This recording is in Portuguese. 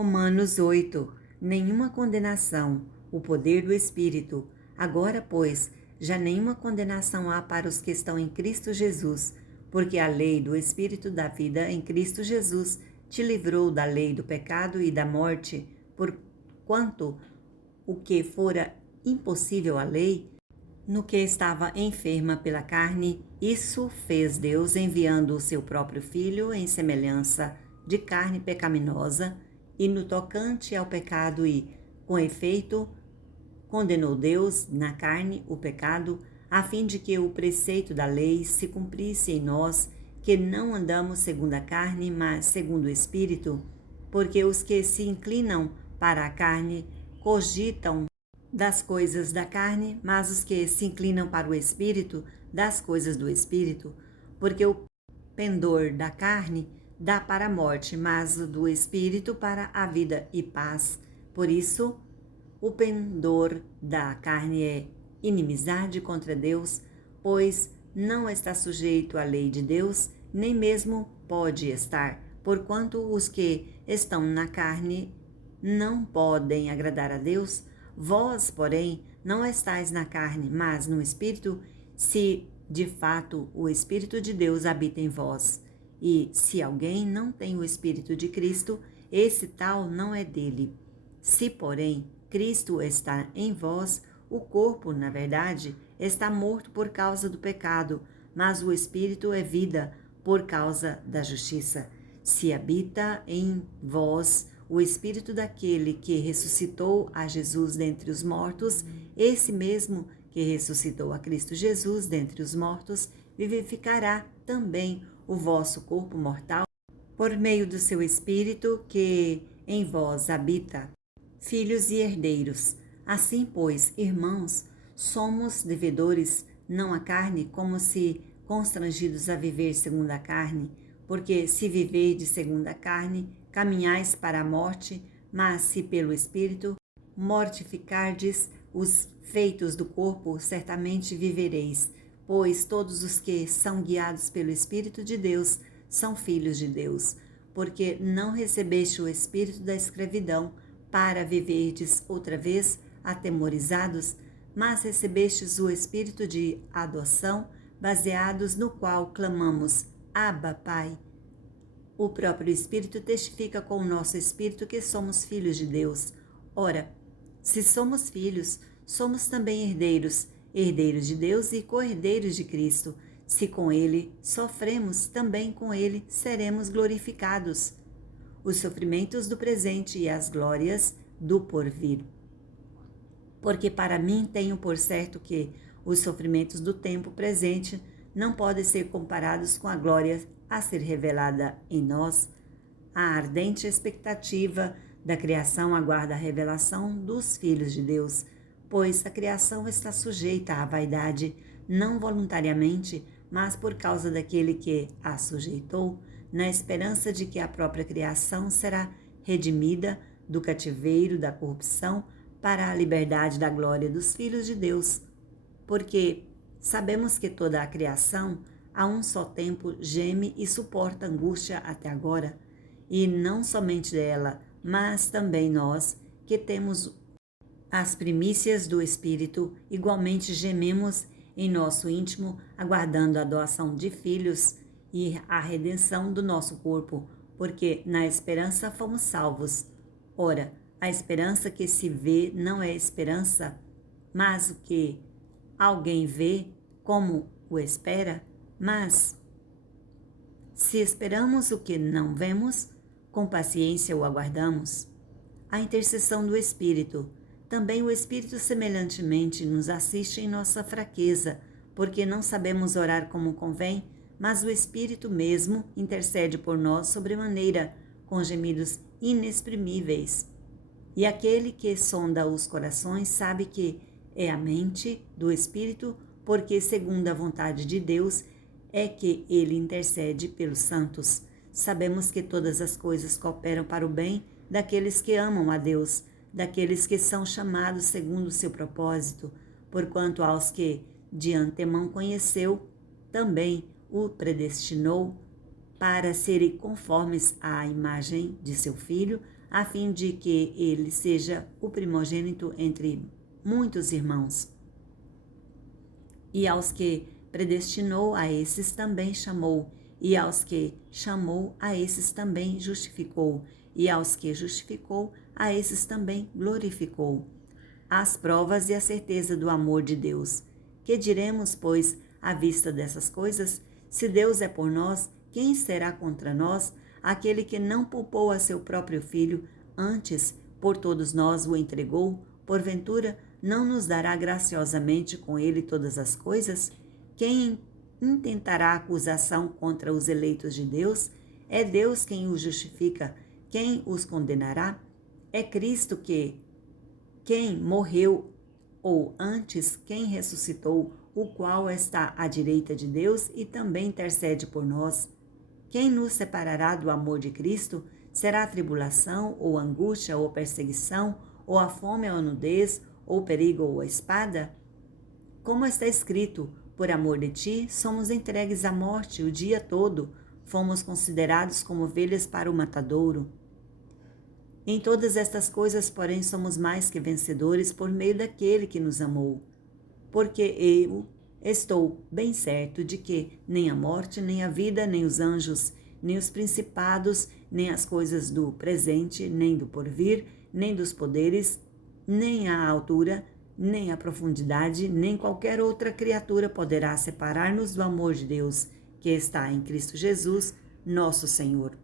Romanos 8. Nenhuma condenação, o poder do Espírito. Agora, pois, já nenhuma condenação há para os que estão em Cristo Jesus, porque a lei do Espírito da vida em Cristo Jesus te livrou da lei do pecado e da morte, porquanto o que fora impossível à lei, no que estava enferma pela carne, isso fez Deus enviando o seu próprio Filho em semelhança de carne pecaminosa, e no tocante ao pecado com efeito, condenou Deus na carne o pecado, a fim de que o preceito da lei se cumprisse em nós, que não andamos segundo a carne, mas segundo o Espírito, porque os que se inclinam para a carne cogitam das coisas da carne, mas os que se inclinam para o Espírito, das coisas do Espírito, porque o pendor da carne dá para a morte, mas o do Espírito para a vida e paz. Por isso, o pendor da carne é inimizade contra Deus, pois não está sujeito à lei de Deus, nem mesmo pode estar, porquanto os que estão na carne não podem agradar a Deus. Vós, porém, não estáis na carne, mas no Espírito, se de fato o Espírito de Deus habita em vós. E se alguém não tem o Espírito de Cristo, esse tal não é dele. Se, porém, Cristo está em vós, o corpo, na verdade, está morto por causa do pecado, mas o Espírito é vida por causa da justiça. Se habita em vós o Espírito daquele que ressuscitou a Jesus dentre os mortos, esse mesmo que ressuscitou a Cristo Jesus dentre os mortos, vivificará também o vosso corpo mortal por meio do seu Espírito que em vós habita. Filhos e herdeiros. Assim, pois, irmãos, somos devedores, não à carne, como se constrangidos a viver segundo a carne, porque se viverdes segundo a carne, caminhais para a morte, mas se pelo Espírito mortificardes os feitos do corpo, certamente vivereis, pois todos os que são guiados pelo Espírito de Deus são filhos de Deus, porque não recebeste o espírito da escravidão para viverdes outra vez atemorizados, mas recebestes o espírito de adoção, baseados no qual clamamos: Abba, Pai. O próprio Espírito testifica com o nosso espírito que somos filhos de Deus. Ora, se somos filhos, somos também herdeiros, herdeiros de Deus e co-herdeiros de Cristo. Se com ele sofremos, também com ele seremos glorificados. Os sofrimentos do presente e as glórias do porvir. Porque para mim tenho por certo que os sofrimentos do tempo presente não podem ser comparados com a glória a ser revelada em nós. A ardente expectativa da criação aguarda a revelação dos filhos de Deus, pois a criação está sujeita à vaidade, não voluntariamente, mas por causa daquele que a sujeitou, na esperança de que a própria criação será redimida do cativeiro da corrupção para a liberdade da glória dos filhos de Deus. Porque sabemos que toda a criação, a um só tempo, geme e suporta angústia até agora, e não somente ela, mas também nós, que temos as primícias do Espírito, igualmente gememos em nosso íntimo, aguardando a doação de filhos e a redenção do nosso corpo, porque na esperança fomos salvos. Ora, a esperança que se vê não é esperança, mas o que alguém vê, como o espera. Mas, se esperamos o que não vemos, com paciência o aguardamos. A intercessão do Espírito. Também o Espírito semelhantemente nos assiste em nossa fraqueza, porque não sabemos orar como convém, mas o Espírito mesmo intercede por nós sobremaneira, com gemidos inexprimíveis. E aquele que sonda os corações sabe que é a mente do Espírito, porque segundo a vontade de Deus é que ele intercede pelos santos. Sabemos que todas as coisas cooperam para o bem daqueles que amam a Deus, daqueles que são chamados segundo o seu propósito, porquanto aos que de antemão conheceu, também o predestinou para serem conformes à imagem de seu Filho, a fim de que ele seja o primogênito entre muitos irmãos. E aos que predestinou, a esses também chamou, e aos que chamou, a esses também justificou, e aos que justificou, a esses também glorificou. As provas e a certeza do amor de Deus. Que diremos, pois, à vista dessas coisas? Se Deus é por nós, quem será contra nós? Aquele que não poupou a seu próprio filho, antes por todos nós o entregou, porventura não nos dará graciosamente com ele todas as coisas? Quem intentará acusação contra os eleitos de Deus? É Deus quem os justifica. Quem os condenará? É Cristo quem morreu, ou antes, quem ressuscitou, o qual está à direita de Deus e também intercede por nós. Quem nos separará do amor de Cristo? Será a tribulação, ou angústia, ou perseguição, ou a fome, ou a nudez, ou perigo, ou a espada? Como está escrito, por amor de ti, somos entregues à morte o dia todo, fomos considerados como ovelhas para o matadouro. Em todas estas coisas, porém, somos mais que vencedores por meio daquele que nos amou. Porque eu estou bem certo de que nem a morte, nem a vida, nem os anjos, nem os principados, nem as coisas do presente, nem do porvir, nem dos poderes, nem a altura, nem a profundidade, nem qualquer outra criatura poderá separar-nos do amor de Deus, que está em Cristo Jesus, nosso Senhor.